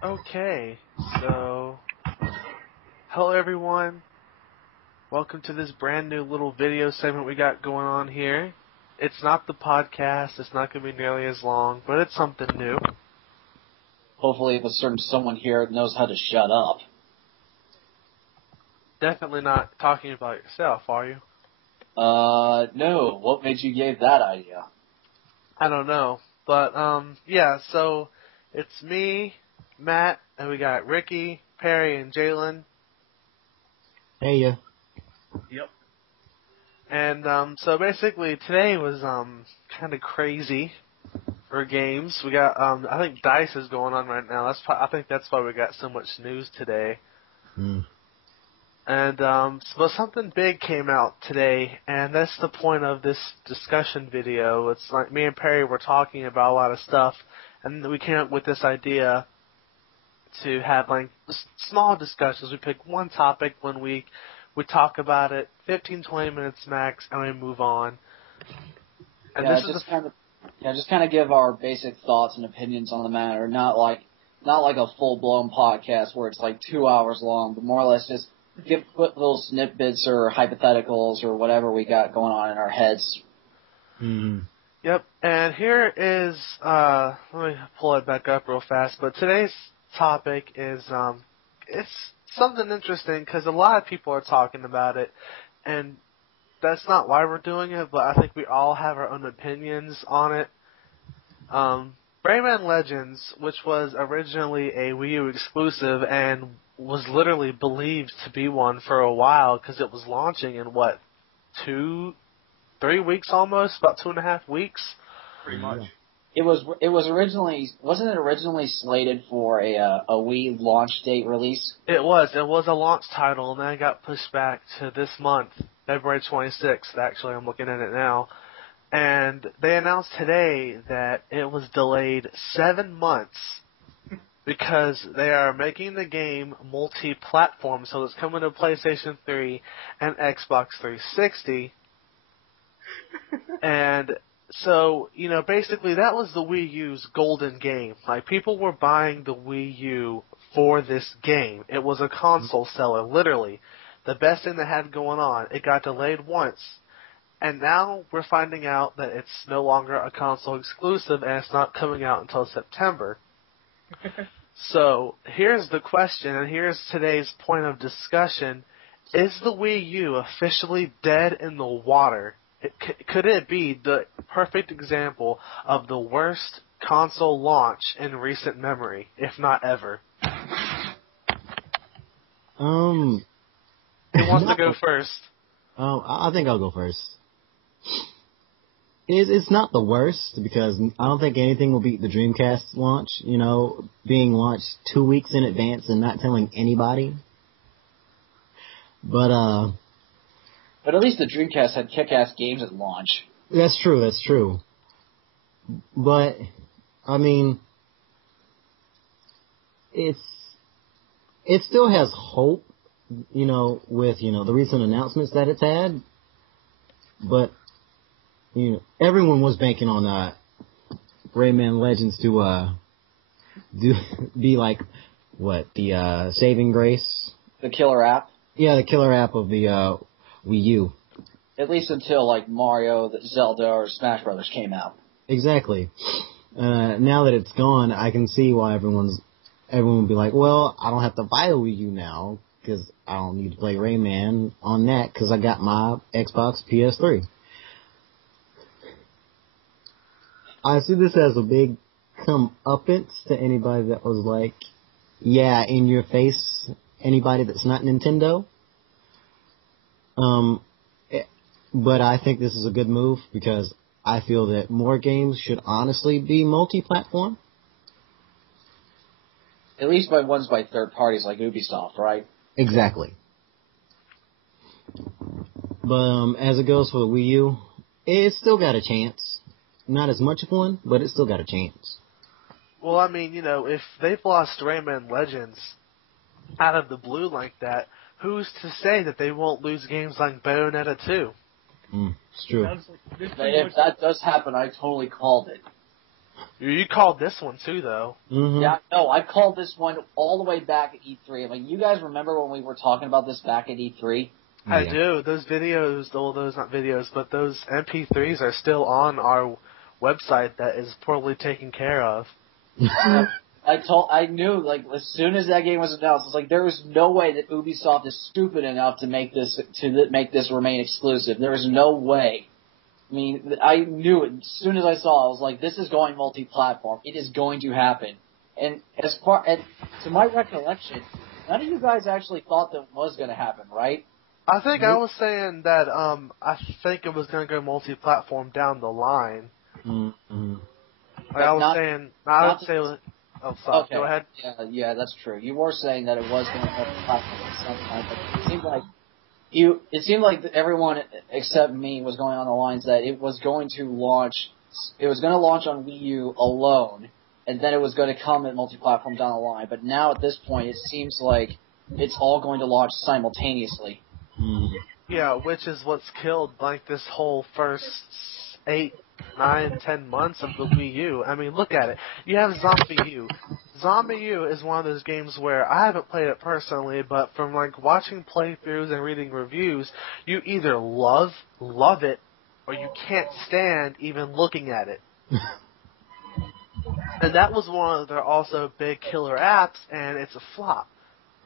Okay, so hello everyone. Welcome to this brand new little video segment we got going on here. It's not the podcast, it's not going to be nearly as long, but it's something new. Hopefully, if a certain someone here knows how to shut up. Definitely not talking about yourself, are you? No. What made you give that idea? I don't know. But, yeah, so it's me, Matt, and we got Ricky, Perry, and Jalen. Hey, yeah. Yep. And, so basically today was, kind of crazy for games. We got, I think DICE is going on right now. I think that's why we got so much news today. And, but something big came out today, and that's the point of this discussion video. It's like me and Perry were talking about a lot of stuff, and we came up with this idea to have like small discussions. We pick one topic 1 week, we talk about it, 15-20 minutes max, and we move on. And Yeah, this is just kind of give our basic thoughts and opinions on the matter. Not like a full blown podcast where it's like 2 hours long, but more or less just put little snippets or hypotheticals or whatever we got going on in our heads. Mm-hmm. Yep, and here is, let me pull it back up real fast, but today's topic is, it's something interesting because a lot of people are talking about it, and that's not why we're doing it, but I think we all have our own opinions on it. Rayman Legends, which was originally a Wii U exclusive and was literally believed to be one for a while because it was launching in, 3 weeks almost? About 2.5 weeks? Pretty much. It was originally, wasn't it originally slated for a Wii launch date release? It was a launch title, and then it got pushed back to this month, February 26th, actually. I'm looking at it now. And they announced today that it was delayed 7 months because they are making the game multi-platform, so it's coming to PlayStation 3 and Xbox 360. And so, basically that was the Wii U's golden game. Like, people were buying the Wii U for this game. It was a console seller, literally. The best thing they had going on. It got delayed once. And now we're finding out that it's no longer a console exclusive and it's not coming out until September. So, here's the question, and here's today's point of discussion. Is the Wii U officially dead in the water? Could it be the perfect example of the worst console launch in recent memory, if not ever? Who wants to go first? I think I'll go first. It's not the worst because I don't think anything will beat the Dreamcast launch. Being launched 2 weeks in advance and not telling anybody. But at least the Dreamcast had kick-ass games at launch. That's true. But, I mean, it still has hope, with, the recent announcements that it's had. But, everyone was banking on Rayman Legends to be like, the saving grace? The killer app? Yeah, the killer app of the Wii U. At least until, Mario, Zelda, or Smash Brothers came out. Exactly. Now that it's gone, I can see why everyone would be like, well, I don't have to buy a Wii U now, because I don't need to play Rayman on that, because I got my Xbox PS3. I see this as a big comeuppance to anybody that was like, yeah, in your face, anybody that's not Nintendo. But I think this is a good move because I feel that more games should honestly be multi-platform. At least by third parties like Ubisoft, right? Exactly. But as it goes for the Wii U, it's still got a chance. Not as much of one, but it's still got a chance. Well, I mean, if they've lost Rayman Legends out of the blue like that, who's to say that they won't lose games like Bayonetta 2? It's true. If that does happen, I totally called it. You called this one too, though. Mm-hmm. Yeah, no, I called this one all the way back at E3. Like, you guys remember when we were talking about this back at E3? I Yeah. do. Those videos, well, those not videos, but those MP3s are still on our website that is poorly taken care of. I knew, like, as soon as that game was announced, it's like, there was no way that Ubisoft is stupid enough to make this remain exclusive. There was no way. I mean, I knew it. As soon as I saw it, I was like, this is going multi-platform. It is going to happen. And to my recollection, none of you guys actually thought that was going to happen, right? I think I was saying that I think it was going to go multi-platform down the line. Mm-hmm. Like I was saying, I would say. Oh, sorry. Okay. Go ahead. Yeah, that's true. You were saying that it was going to multi-platform at some time, but it seemed like everyone except me was going on the lines that it was going to launch on Wii U alone, and then it was going to come at multi-platform down the line. But now at this point, it seems like it's all going to launch simultaneously. Yeah, which is what's killed like this whole first 8, 9, 10 months of the Wii U. I mean, look at it. You have Zombie U. Zombie U is one of those games where I haven't played it personally, but from like watching playthroughs and reading reviews, you either love it, or you can't stand even looking at it. And that was one of their also big killer apps, and it's a flop.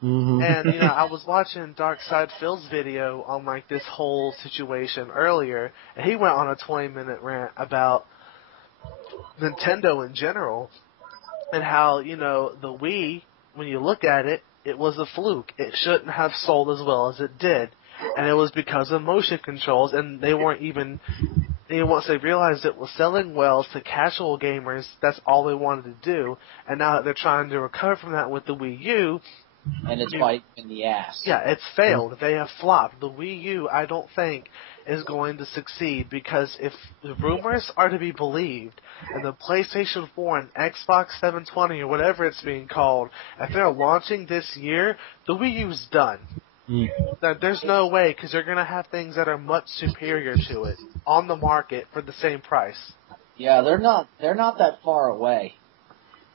Mm-hmm. And, I was watching Darkside Phil's video on, like, this whole situation earlier, and he went on a 20-minute rant about Nintendo in general, and how, the Wii, when you look at it, it was a fluke. It shouldn't have sold as well as it did. And it was because of motion controls, and they weren't even... once they realized it was selling well to casual gamers, that's all they wanted to do. And now that they're trying to recover from that with the Wii U... And it's biting in the ass. Yeah, it's failed. They have flopped. The Wii U, I don't think, is going to succeed because if the rumors are to be believed, and the PlayStation 4 and Xbox 720 or whatever it's being called, if they're launching this year, the Wii U's done. There's no way, because they're going to have things that are much superior to it on the market for the same price. Yeah, they're not that far away.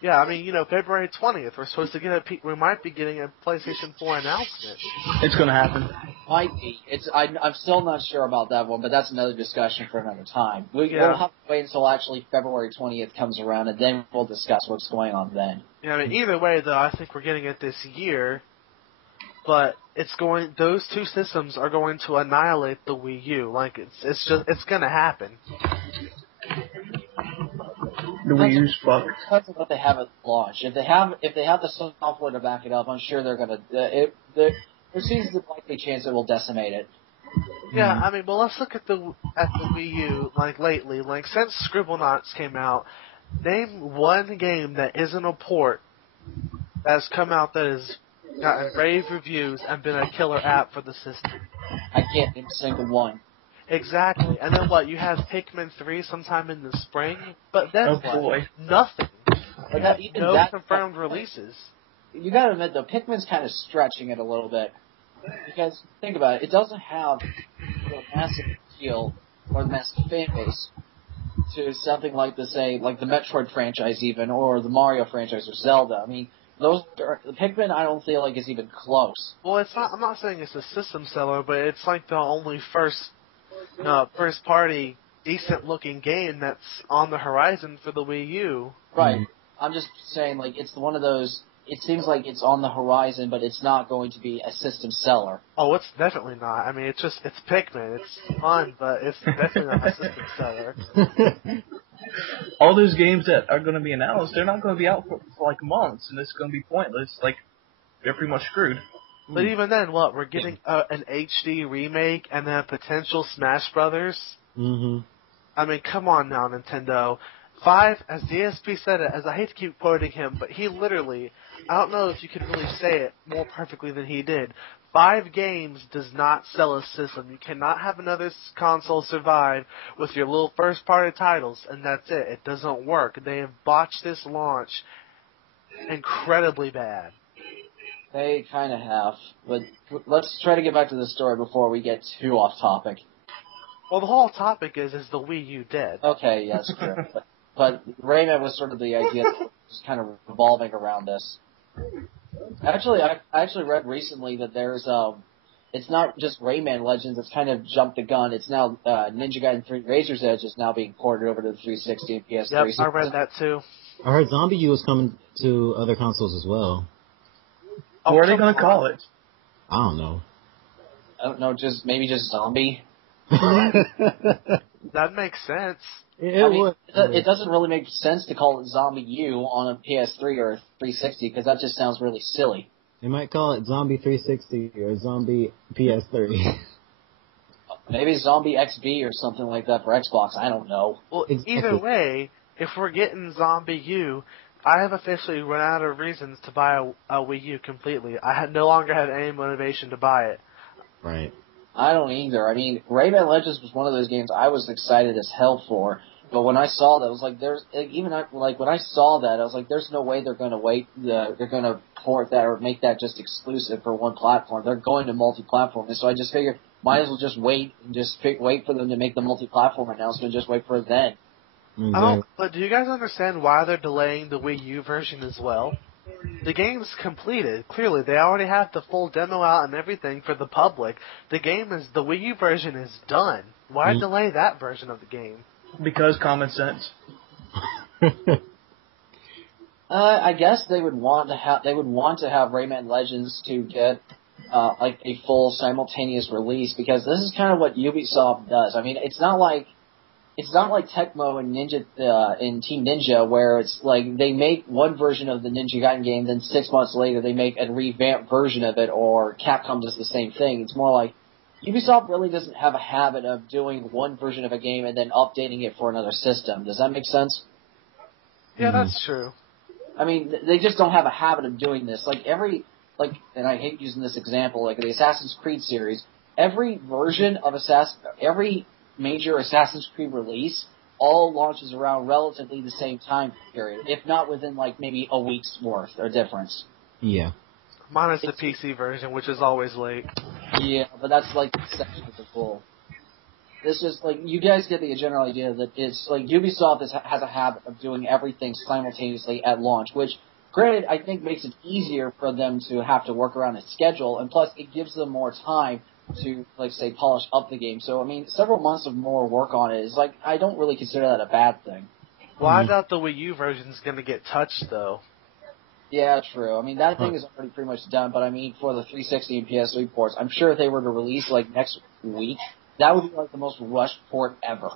Yeah, I mean, February 20th, we might be getting a PlayStation 4 announcement. It's going to happen. Might be. I'm still not sure about that one, but that's another discussion for another time. We'll have to wait until actually February 20th comes around, and then we'll discuss what's going on then. Yeah, I mean, either way, though, I think we're getting it this year, but those two systems are going to annihilate the Wii U. Like, it's going to happen. The Wii U's fucked. Depends on what they have at launch. If they have the software to back it up, I'm sure they're gonna. There seems a likely chance it will decimate it. Yeah, I mean, well, let's look at the Wii U like lately. Like since Scribblenauts came out, name one game that isn't a port that's come out that has gotten rave reviews and been a killer app for the system. I can't name a single one. Exactly. And then what? You have Pikmin 3 sometime in the spring, but then boy. Nothing. But no confirmed releases. You gotta admit, though, Pikmin's kind of stretching it a little bit. Because, think about it, it doesn't have the massive appeal or the massive fan base to something like the Metroid franchise even, or the Mario franchise, or Zelda. I mean, the Pikmin I don't feel like is even close. Well, it's not. I'm not saying it's a system seller, but it's like the only first party decent looking game that's on the horizon for the Wii U. Right. I'm just saying, like, it's one of those. It seems like it's on the horizon, but it's not going to be a system seller. Oh, it's definitely not. I mean, it's Pikmin. It's fun, but it's definitely not a system seller. All those games that are going to be announced, they're not going to be out for like months, and it's going to be pointless. Like, they're pretty much screwed. But even then, what? We're getting an HD remake and then a potential Smash Brothers? Mm-hmm. I mean, come on now, Nintendo. 5, as DSP said it, as I hate to keep quoting him, but he literally, I don't know if you could really say it more perfectly than he did, 5 games does not sell a system. You cannot have another console survive with your little first-party titles, and that's it. It doesn't work. They have botched this launch incredibly bad. They kind of have, but let's try to get back to the story before we get too off topic. Well, the whole topic is the Wii U dead? Okay, yeah, that's true. but Rayman was sort of the idea that was kind of revolving around this. Actually, I actually read recently that there's it's not just Rayman Legends. It's kind of jumped the gun. It's now Ninja Gaiden 3 Razor's Edge is now being ported over to the 360 and PS3. Yep, So I read that too. I heard Zombie U is coming to other consoles as well. Oh, What are they come going to on. call it? I don't know. I don't know, maybe just Zombie. That makes sense. I mean, it doesn't really make sense to call it Zombie U on a PS3 or a 360 because that just sounds really silly. They might call it Zombie 360 or Zombie PS3. Maybe Zombie XB or something like that for Xbox. I don't know. Well, Exactly. either way, if we're getting Zombie U, I have officially run out of reasons to buy a Wii U completely. I no longer have any motivation to buy it. Right. I don't either. I mean, Rayman Legends was one of those games I was excited as hell for. But when I saw that, I was like, when I saw that, I was like, there's no way they're going to they're going to port that or make that just exclusive for one platform. They're going to multi-platform. And so I just figured, might as well just wait and just wait for them to make the multi-platform announcement, just wait for it then. Exactly. But do you guys understand why they're delaying the Wii U version as well? The game's completed. Clearly, they already have the full demo out and everything for the public. The Wii U version is done. Why delay that version of the game? Because common sense. I guess they would want to have Rayman Legends to get like a full simultaneous release because this is kind of what Ubisoft does. I mean, it's not like Tecmo and Ninja in Team Ninja where it's like they make one version of the Ninja Gaiden game, then 6 months later they make a revamped version of it, or Capcom does the same thing. It's more like Ubisoft really doesn't have a habit of doing one version of a game and then updating it for another system. Does that make sense? Yeah, that's true. I mean, they just don't have a habit of doing this. And I hate using this example, like the Assassin's Creed series, every version of every major Assassin's Creed release all launches around relatively the same time period, if not within like maybe a week's worth or difference. Yeah. Minus the PC version, which is always late. Yeah, but that's like the exception to the rule. It's just like you guys get the general idea that it's like Ubisoft has a habit of doing everything simultaneously at launch, which, granted, I think makes it easier for them to have to work around a schedule, and plus it gives them more time to, like, say, polish up the game. So, I mean, several months of more work on it is like, I don't really consider that a bad thing. Well, I doubt the Wii U version's going to get touched, though. Yeah, true. I mean, that thing is already pretty much done, but I mean, for the 360 and PS3 ports, I'm sure if they were to release, like, next week, that would be, like, the most rushed port ever.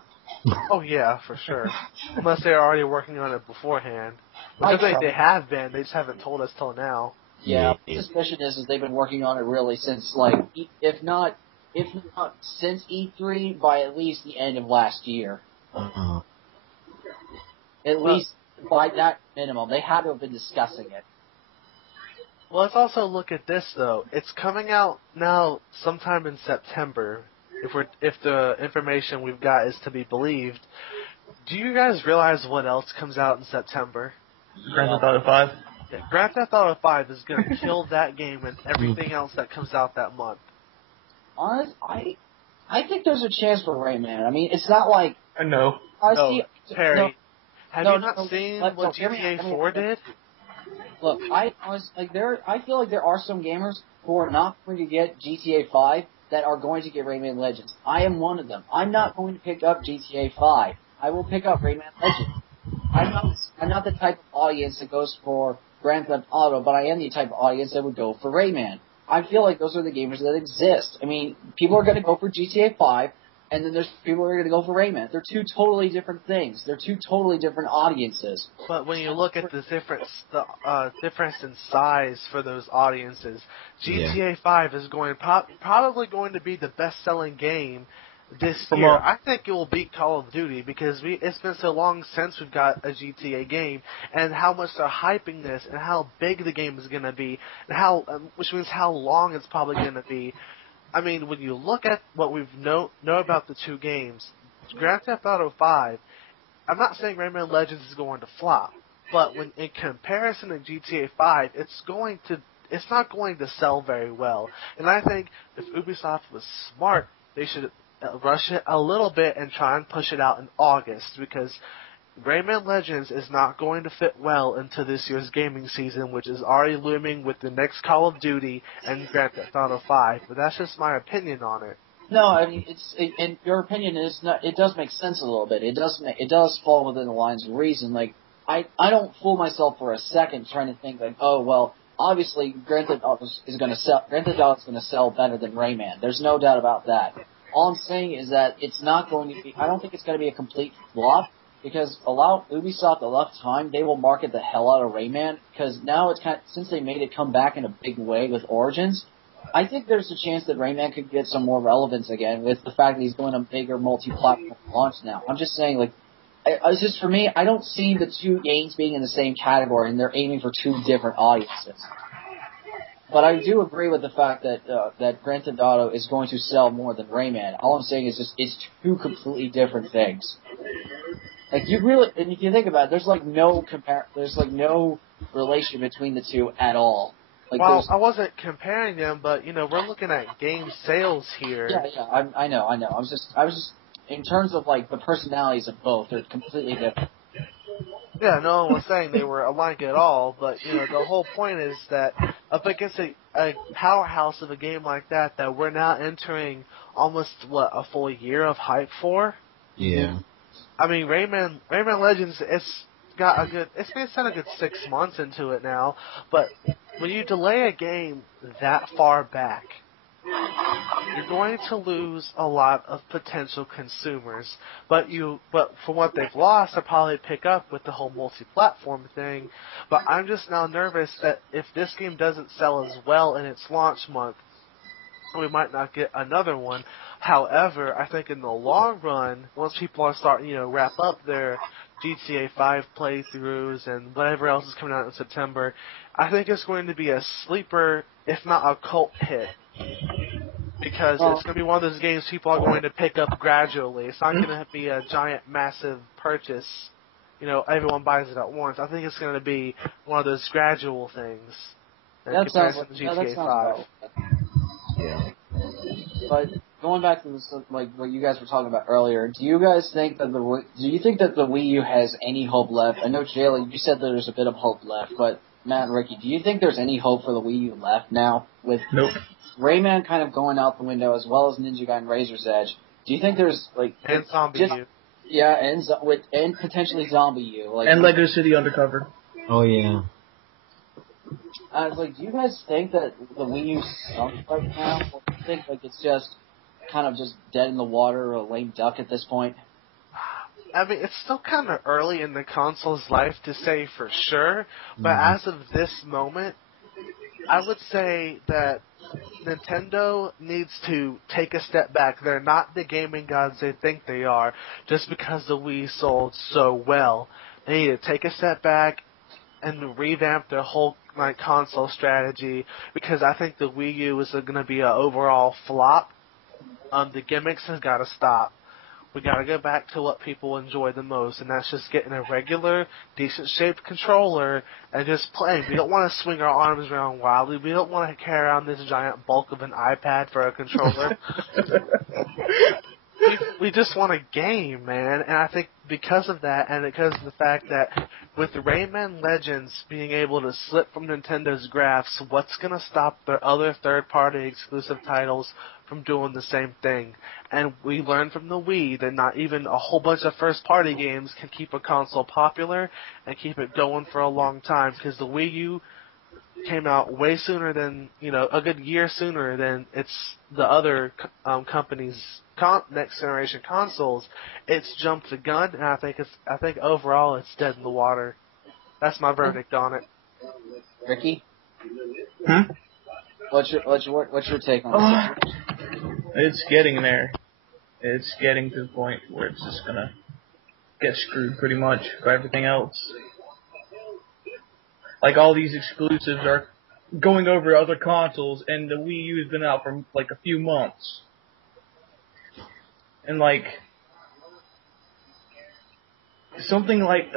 Oh, yeah, for sure. Unless they're already working on it beforehand. Which I think they have been, they just haven't told us till now. Yeah, my suspicion is they've been working on it really since, like, if not since E3, by at least the end of last year. At least by that minimum. They had to have been discussing it. Well, let's also look at this, though. It's coming out now sometime in September, if the information we've got is to be believed. Do you guys realize what else comes out in September? Grand Theft Auto 5. Yeah, Grand Theft Auto 5 is going to kill that game and everything else that comes out that month. Honest, I think there's a chance for Rayman. I mean, it's not like No. Terry, have you not seen what GTA 4 did? Look, I feel like there are some gamers who are not going to get GTA 5 that are going to get Rayman Legends. I am one of them. I'm not going to pick up GTA 5. I will pick up Rayman Legends. I'm not the type of audience that goes for Grand Theft Auto, but I am the type of audience that would go for Rayman. I feel like those are the gamers that exist. I mean, people are going to go for GTA 5, and then there's people who are going to go for Rayman. They're two totally different things. They're two totally different audiences. But when you look at the difference in size for those audiences, GTA 5 is probably going to be the best-selling game this year. I think it will beat Call of Duty because it's been so long since we've got a GTA game, and how much they're hyping this, and how big the game is going to be, and which means how long it's probably going to be. I mean, when you look at what we know about the two games, Grand Theft Auto 5, I'm not saying Rayman Legends is going to flop, but when in comparison to GTA 5, it's not going to sell very well. And I think if Ubisoft was smart, they should rush it a little bit and try and push it out in August, because Rayman Legends is not going to fit well into this year's gaming season, which is already looming with the next Call of Duty and Grand Theft Auto 5. But that's just my opinion on it. No, I mean and your opinion is not. It does make sense a little bit. It does fall within the lines of reason. Like I don't fool myself for a second trying to think like, oh well, obviously Grand Theft Auto is going to sell. Grand Theft Auto is going to sell better than Rayman. There's no doubt about that. All I'm saying is that it's not going to be. I don't think it's going to be a complete flop. Because allow Ubisoft enough time, they will market the hell out of Rayman. Because now it's since they made it come back in a big way with Origins, I think there's a chance that Rayman could get some more relevance again with the fact that he's doing a bigger multi-platform launch now. I'm just saying, like, it's just for me, I don't see the two games being in the same category, and they're aiming for two different audiences. But I do agree with the fact that that Grand Theft Auto is going to sell more than Rayman. All I'm saying is just it's two completely different things. Like you really, and if you think about it, there's like no relation between the two at all. Like well, I wasn't comparing them, but we're looking at game sales here. Yeah, I know. I was just in terms of like the personalities of both, they're completely different. Yeah, no one was saying they were alike at all, but the whole point is that up against a powerhouse of a game like that we're now entering almost a full year of hype for. Yeah. I mean, Rayman Legends, it's been set a good 6 months into it now, but when you delay a game that far back, you're going to lose a lot of potential consumers. But for what they've lost, they'll probably pick up with the whole multi-platform thing. But I'm just now nervous that if this game doesn't sell as well in its launch month, we might not get another one. However, I think in the long run, once people are starting, wrap up their GTA 5 playthroughs and whatever else is coming out in September, I think it's going to be a sleeper, if not a cult hit. Because it's going to be one of those games people are going to pick up gradually. It's not going to be a giant, massive purchase. Everyone buys it at once. I think it's going to be one of those gradual things. That sounds like GTA 5. Yeah. But going back to this, like what you guys were talking about earlier, do you think that the Wii U has any hope left? I know Jaylee, you said that there's a bit of hope left, but Matt and Ricky, do you think there's any hope for the Wii U left now with Rayman kind of going out the window as well as Ninja Gaiden Razor's Edge? Do you think there's like and Zombie U? Yeah, and potentially Zombie U, like and Lego City Undercover. Oh yeah. I was like, do you guys think that the Wii U sucks right now, or do you think like it's just kind of just dead in the water or a lame duck at this point? I mean, it's still kind of early in the console's life to say for sure, but as of this moment, I would say that Nintendo needs to take a step back. They're not the gaming gods they think they are, just because the Wii sold so well. They need to take a step back and revamp their whole console strategy, because I think the Wii U is going to be an overall flop. The gimmicks has got to stop. We got to go back to what people enjoy the most, and that's just getting a regular, decent-shaped controller and just playing. We don't want to swing our arms around wildly. We don't want to carry around this giant bulk of an iPad for a controller. We just want a game, man, and I think because of that, and because of the fact that with Rayman Legends being able to slip from Nintendo's grasp, what's going to stop their other third-party exclusive titles from doing the same thing? And we learned from the Wii that not even a whole bunch of first-party games can keep a console popular and keep it going for a long time, because the Wii U came out way sooner than, a good year sooner than the other companies' next generation consoles. It's jumped the gun, and I think overall it's dead in the water. That's my verdict on it. Ricky? What's your take on this? It's getting there. It's getting to the point where it's just gonna get screwed pretty much for everything else. Like, all these exclusives are going over other consoles, and the Wii U has been out for like a few months. And like something like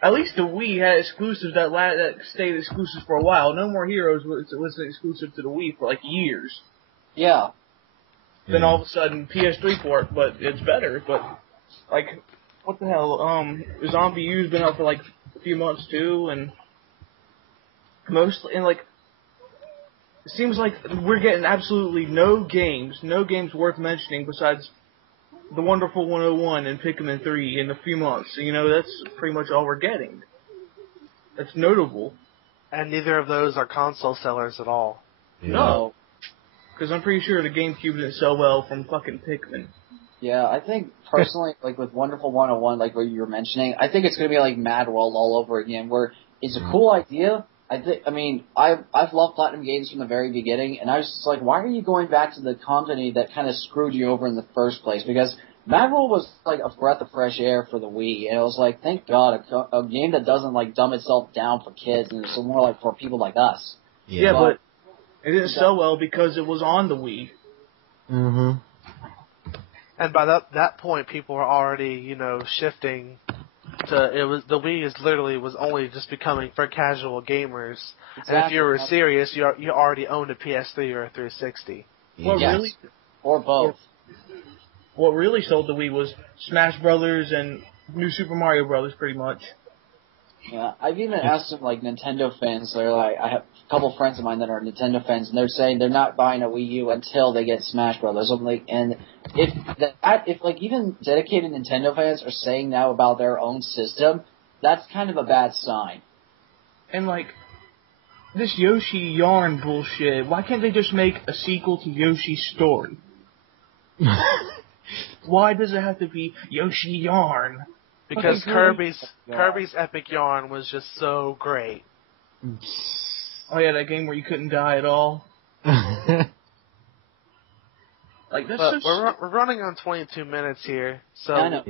at least the Wii had exclusives that stayed exclusive for a while. No More Heroes was exclusive to the Wii for like years. Yeah. Then all of a sudden PS3 port, but it's better. But like what the hell? Zombie U's been out for like a few months too, and like it seems like we're getting absolutely no games worth mentioning besides The Wonderful 101 and Pikmin 3 in a few months. You know, that's pretty much all we're getting. That's notable. And neither of those are console sellers at all. Yeah. No. Because I'm pretty sure the GameCube didn't sell well from fucking Pikmin. Yeah, I think personally, like with Wonderful 101, like what you were mentioning, I think it's going to be like Mad World all over again, where it's a cool idea. I've loved Platinum Games from the very beginning, and I was just like, why are you going back to the company that kind of screwed you over in the first place? Because Mad World was like a breath of fresh air for the Wii, and it was like, thank God, a game that doesn't like dumb itself down for kids, and it's more like for people like us. Yeah, but it didn't sell well because it was on the Wii. Mm-hmm. And by that point, people were already, shifting to the Wii was only just becoming for casual gamers. Exactly. And if you were serious, you already owned a PS3 or a 360. Well, Yes. really? Or both. What really sold the Wii was Smash Brothers and New Super Mario Brothers, pretty much. Yeah, I've even asked some like Nintendo fans. They're like, I have a couple friends of mine that are Nintendo fans, and they're saying they're not buying a Wii U until they get Smash Brothers. I'm like, and if like even dedicated Nintendo fans are saying now about their own system, that's kind of a bad sign. And like, this Yoshi Yarn bullshit, why can't they just make a sequel to Yoshi's Story? Why does it have to be Yoshi Yarn? Because Okay, Kirby's Epic Yarn was just so great. Oh yeah, that game where you couldn't die at all. Like that's But just we're running on 22 minutes here, so I know.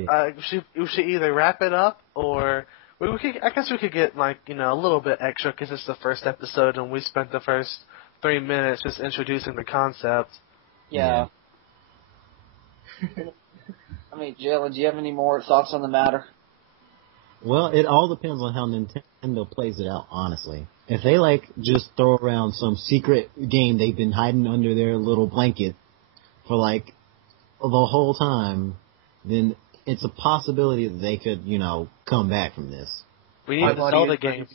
we should either wrap it up or I guess we could get like a little bit extra because it's the first episode and we spent the first 3 minutes just introducing the concept. Yeah. I mean, Jalen, do you have any more thoughts on the matter? Well, it all depends on how Nintendo plays it out, honestly. If they, just throw around some secret game they've been hiding under their little blanket for, the whole time, then it's a possibility that they could, come back from this. We need a Zelda game.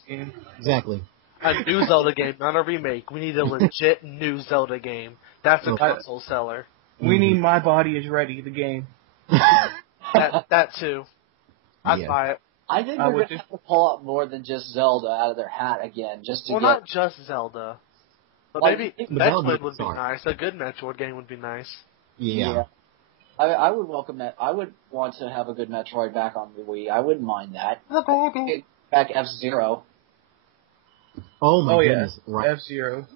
Exactly. A new Zelda game, not a remake. We need a legit new Zelda game. That's a console seller. We need My Body Is Ready, the game. That too. I'd buy it. I think they're going to have to pull out more than just Zelda out of their hat again, just to get... not just Zelda. But maybe Metroid would be nice. A good Metroid game would be nice. Yeah. I would welcome that. I would want to have a good Metroid back on the Wii. I wouldn't mind that. Back F-Zero. Oh my goodness. Right. F-Zero.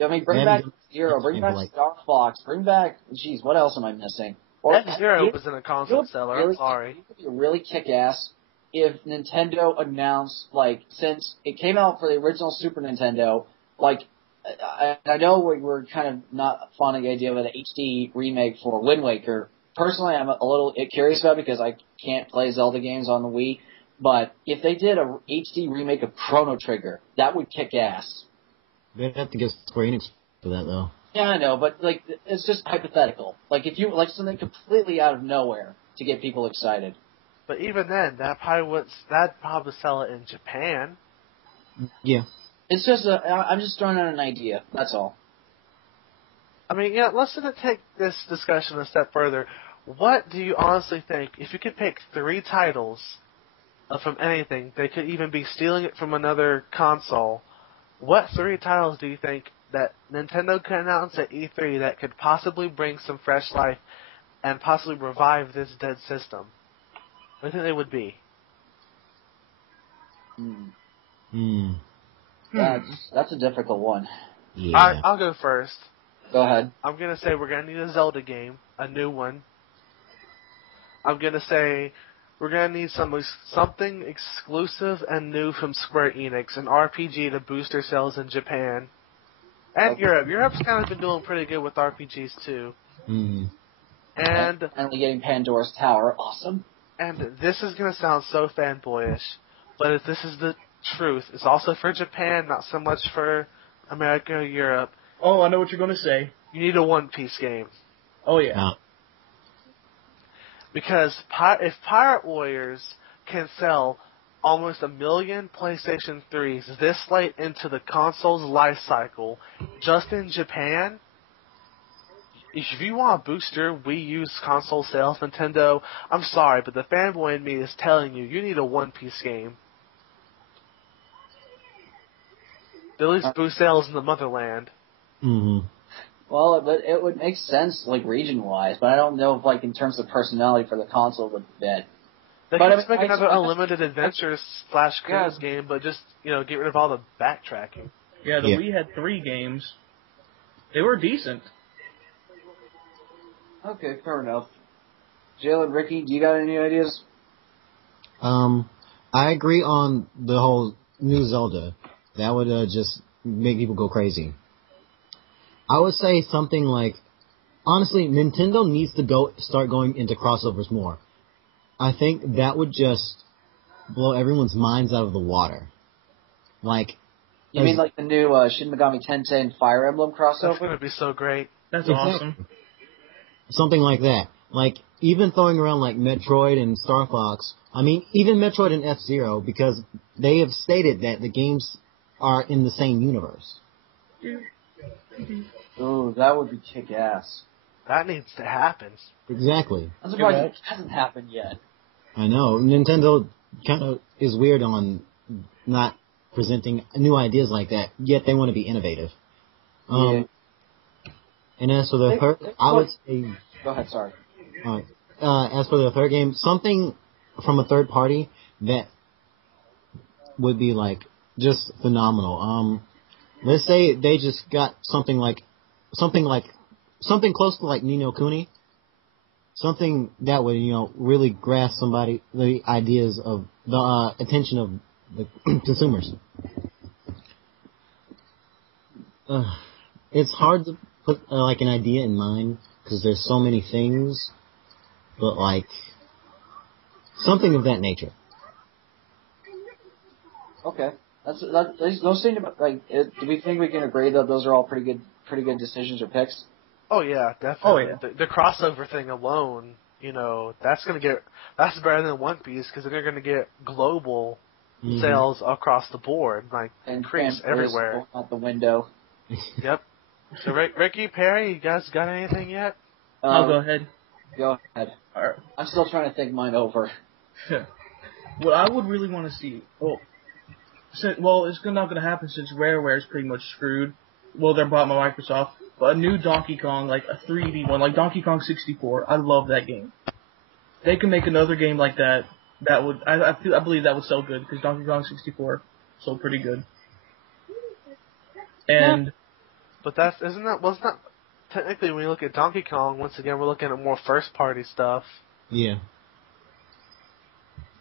I mean, bring back F-Zero, bring back Star Fox, bring back... Jeez, what else am I missing? F-Zero was in a console seller, I'm sorry. It would be really kick-ass if Nintendo announced, since it came out for the original Super Nintendo, I know we're kind of not fond of the idea of an HD remake for Wind Waker. Personally, I'm a little curious about it because I can't play Zelda games on the Wii. But if they did a HD remake of Chrono Trigger, that would kick ass. They'd have to get Square Enix for that, though. Yeah, I know, but it's just hypothetical. If you something completely out of nowhere to get people excited. But even then, that'd probably sell it in Japan. Yeah. It's just I'm just throwing out an idea. That's all. I mean, let's take this discussion a step further. What do you honestly think, if you could pick 3 titles from anything, they could even be stealing it from another console, what 3 titles do you think that Nintendo could announce at E3 that could possibly bring some fresh life and possibly revive this dead system? What do you think they would be? That's a difficult one. Yeah. I'll go first. Go ahead. I'm going to say we're going to need a Zelda game, a new one. I'm going to say we're going to need something exclusive and new from Square Enix, an RPG to boost their sales in Japan. And Europe. Europe's kind of been doing pretty good with RPGs, too. Mm-hmm. And finally getting Pandora's Tower. Awesome. And this is going to sound so fanboyish, but if this is the truth, it's also for Japan, not so much for America or Europe. Oh, I know what you're going to say. You need a One Piece game. Oh, yeah. Because if Pirate Warriors can sell almost 1 million PlayStation 3s this late into the console's life cycle, just in Japan, if you want to boost your Wii U's console sales, Nintendo, I'm sorry, but the fanboy in me is telling you need a One Piece game. At least boost sales in the motherland. Mm-hmm. Well, it would make sense, like, region-wise, but I don't know if, like, in terms of personality for the console would fit. They But could I just mean, make another Unlimited Adventures / Cruise game, but just, get rid of all the backtracking. Yeah, the Wii had 3 games. They were decent. Okay, fair enough. Jalen, Ricky, do you got any ideas? I agree on the whole new Zelda. That would just make people go crazy. I would say something like, honestly, Nintendo needs to start going into crossovers more. I think that would just blow everyone's minds out of the water. Like, you mean like the new Shin Megami Tensei and Fire Emblem crossover? That's going to be so great. That's awesome. Something like that. Like, even throwing around like Metroid and Star Fox. I mean, even Metroid and F-Zero, because they have stated that the games are in the same universe. Ooh, that would be kick-ass. That needs to happen. Exactly. I'm surprised it hasn't happened yet. I know. Nintendo kind of is weird on not presenting new ideas like that, yet they want to be innovative. And as for the third, I would say... Go ahead, sorry. As for the third game, something from a third party that would be, like, just phenomenal. Let's say they just got something close to like Ni no Kuni. Something that would, really grasp the ideas of the attention of the consumers. It's hard to put like an idea in mind because there's so many things, but like something of that nature. Okay, those seem to, like. Do we think we can agree that those are all pretty good decisions or picks? Oh yeah, definitely. Oh yeah. The crossover thing alone, that's better than One Piece because they're going to get global sales across the board, like increase everywhere. Out the window. Yep. So Ricky, Perry, you guys got anything yet? I'll go ahead. Go ahead. All right. I'm still trying to think mine over. What I would really want to see. Well, it's not going to happen since Rareware is pretty much screwed. Well, they're bought by Microsoft. But a new Donkey Kong, like a 3D one, like Donkey Kong 64. I love that game. They can make another game like that. That would, I believe that would sell good because Donkey Kong 64 sold pretty good. And, but wasn't that technically when you look at Donkey Kong? Once again, we're looking at more first party stuff. Yeah.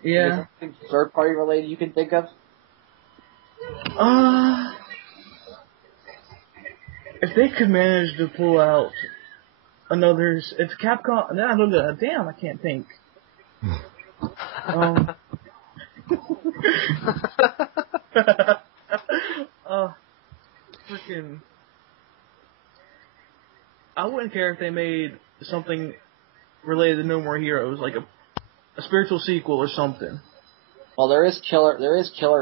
Yeah. Third party related you can think of? If they could manage to pull out another, it's Capcom. I don't know. Damn, I can't think. Freaking. I wouldn't care if they made something related to No More Heroes, like a spiritual sequel or something. Well, there is Killer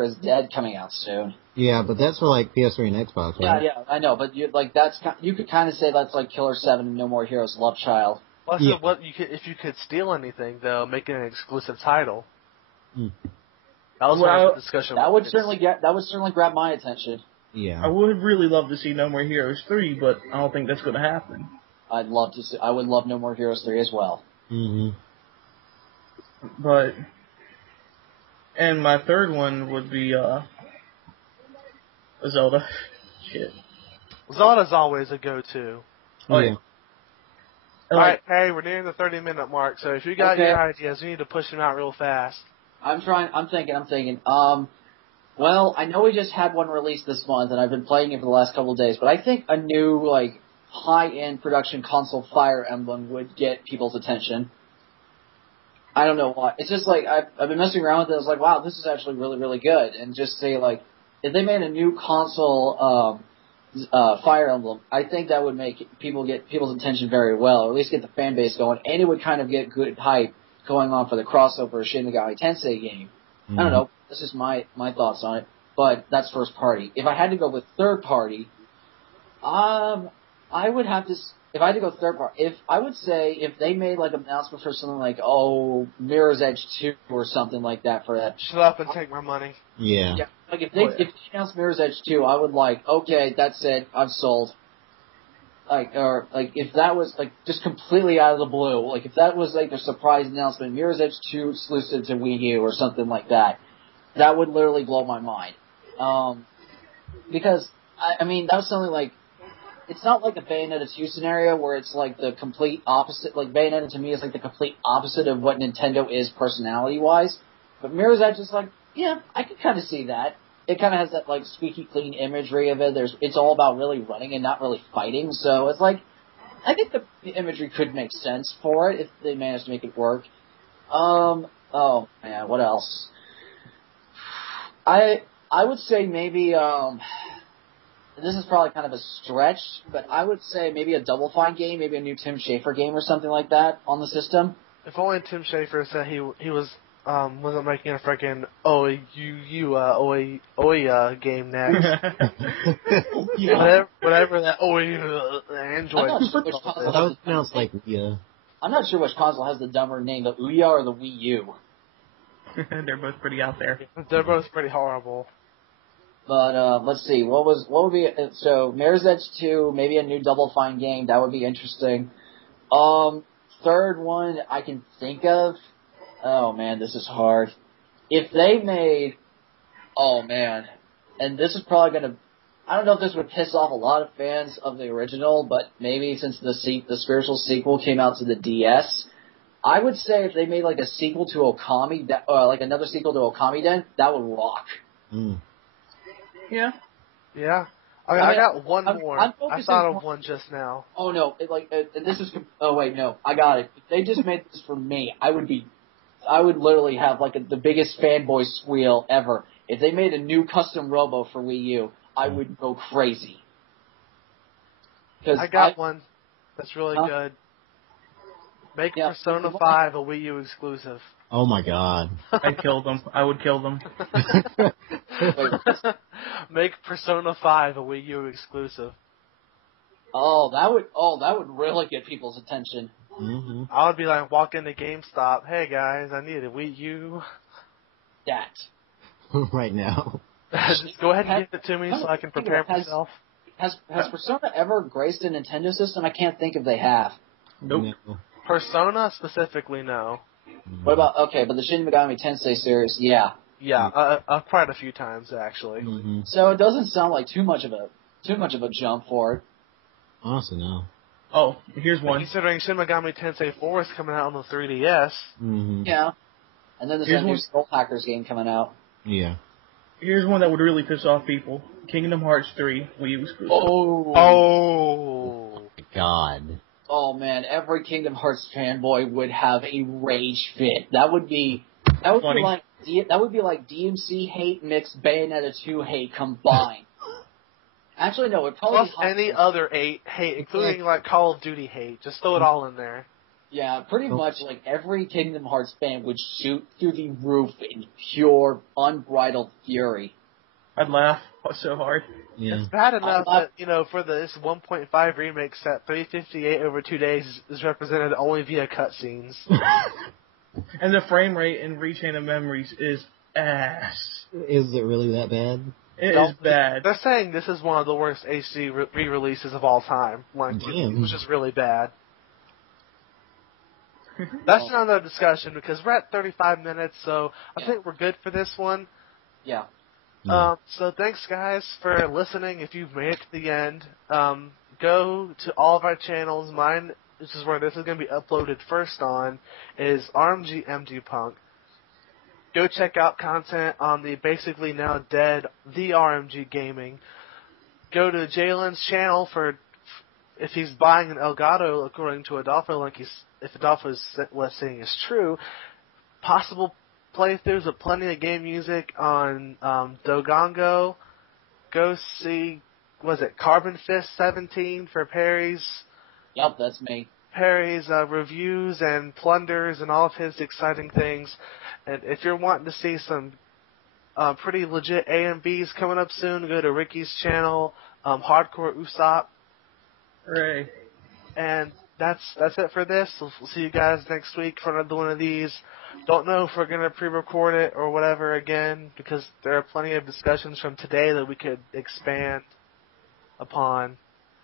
is Dead coming out soon. Yeah, but that's for like PS3 and Xbox, right? Yeah, I know, but you could kind of say that's like Killer 7 and No More Heroes Love Child. Well, if you could steal anything though, make it an exclusive title. That was one of the discussion. That would certainly grab my attention. Yeah. I would really love to see No More Heroes 3, but I don't think that's going to happen. I would love No More Heroes 3 as well. Mhm. But, and my third one would be Zelda. Shit. Zelda's always a go-to. Oh yeah. Alright, hey, we're nearing the 30-minute mark, so if you got your ideas, you need to push them out real fast. I'm thinking. Well, I know we just had one released this month, and I've been playing it for the last couple of days, but I think a new, like, high-end production console Fire Emblem would get people's attention. I don't know why. It's just like, I've been messing around with it. I was like, wow, this is actually really, really good. And just say, like, if they made a new console, Fire Emblem, I think that would make people's attention very well, or at least get the fan base going, and it would kind of get good hype going on for the crossover Shin Megami Tensei game. Mm-hmm. I don't know. That's just my thoughts on it. But that's first party. If I had to go with third party, I would have to. If I had to go third party, I would say if they made like an announcement for something like Mirror's Edge 2 or something like that for that. Shut up and take my money. Yeah. Yeah. Like if they announced Mirror's Edge 2, I would okay, that's it, I'm sold. Or if that was just completely out of the blue, if that was a surprise announcement, Mirror's Edge 2 exclusive to Wii U or something like that, that would literally blow my mind. Because I mean that was something it's not like a Bayonetta 2 scenario where it's the complete opposite. Bayonetta to me is the complete opposite of what Nintendo is personality wise. But Mirror's Edge is yeah, I can kind of see that. It kind of has that squeaky clean imagery of it. It's all about really running and not really fighting. So it's I think the imagery could make sense for it if they managed to make it work. Oh man, what else? I would say maybe this is probably kind of a stretch, but I would say maybe a Double Fine game, maybe a new Tim Schafer game or something like that on the system. If only Tim Schafer said he wasn't making a freaking Ouya game next. Yeah. whatever that Android. I'm not sure which That console was pronounced yeah. I'm not sure which console has the dumber name, the Ouya or the Wii U. They're both pretty out there. They're both pretty horrible. But let's see, what would be so Mirror's Edge 2, maybe a new Double Fine game, that would be interesting. Third one I can think of. Oh man, this is hard. If they made, and this is probably gonna, I don't know if this would piss off a lot of fans of the original, but maybe since the spiritual sequel came out to the DS, I would say if they made a sequel to Okami, another sequel to Okami Den, that would rock. Mm. Yeah. Yeah. I got one more. I'm I thought of one just now. Oh no, and this is, oh wait, no, I got it. If they just made this for me, I would literally have the biggest fanboy squeal ever. If they made a new custom Robo for Wii U, I would go crazy. I got one that's really good. Make Persona 5 a Wii U exclusive. Oh my god. I'd kill them. I would kill them. Make Persona 5 a Wii U exclusive. that would really get people's attention. Mm-hmm. I would be walk into GameStop, hey guys, I need a Wii U. That. Right now. Just go ahead and give it to me so I can prepare myself. Has Persona ever graced a Nintendo system? I can't think if they have. Nope. No. Persona specifically, no. What about, but the Shin Megami Tensei series, yeah. Yeah, quite a few times actually. Mm-hmm. So it doesn't sound like too much of a jump for it. Honestly, no. Oh, here's one. Considering Shin Megami Tensei 4 is coming out on the 3DS. Mm-hmm. Yeah. And then there's Here's that new one. Soul Hackers game coming out. Yeah. Here's one that would really piss off people. Kingdom Hearts 3 Wii U exclusive. Oh. God. Oh man, every Kingdom Hearts fanboy would have a rage fit. That would be Funny. like DMC hate mixed Bayonetta 2 hate combined. Actually, no, it probably Plus any other hate, including Call of Duty hate. Just throw it all in there. Yeah, pretty much every Kingdom Hearts fan would shoot through the roof in pure, unbridled fury. I'd laugh so hard. Yeah. It's bad enough that, for this 1.5 remake set, 358 over 2 days is represented only via cutscenes. And the frame rate in Rechain of Memories is ass. Is it really that bad? It is bad. They're saying this is one of the worst HD re-releases of all time. It was just really bad. That's another discussion because we're at 35 minutes, so I think we're good for this one. Yeah. So thanks, guys, for listening. If you've made it to the end, go to all of our channels. Mine, which is where this is going to be uploaded first on, is RMG MG Punk. Go check out content on the basically now dead The RMG Gaming. Go to Jalen's channel for if he's buying an Elgato, according to Adolfo, if Adolfo was saying is true, possible playthroughs of plenty of game music on Dogongo. Go see was it Carbon Fist 17 for Yep, that's me. Perry's reviews and plunders and all of his exciting things. And if you're wanting to see some pretty legit AMVs coming up soon, go to Ricky's channel, Hardcore Usopp. Hooray. And that's it for this. We'll see you guys next week for another one of these. Don't know if we're going to pre-record it or whatever again, because there are plenty of discussions from today that we could expand upon.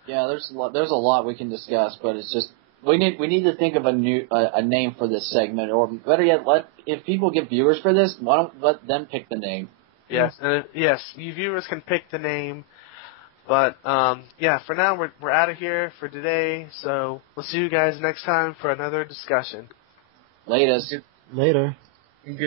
Yeah, there's a lot we can discuss, but it's just we need to think of a name for this segment, or better yet, if people get viewers for this, why don't let them pick the name? Yes, yes, you viewers can pick the name. But yeah, for now we're out of here for today. So we'll see you guys next time for another discussion. Latest. Later. Good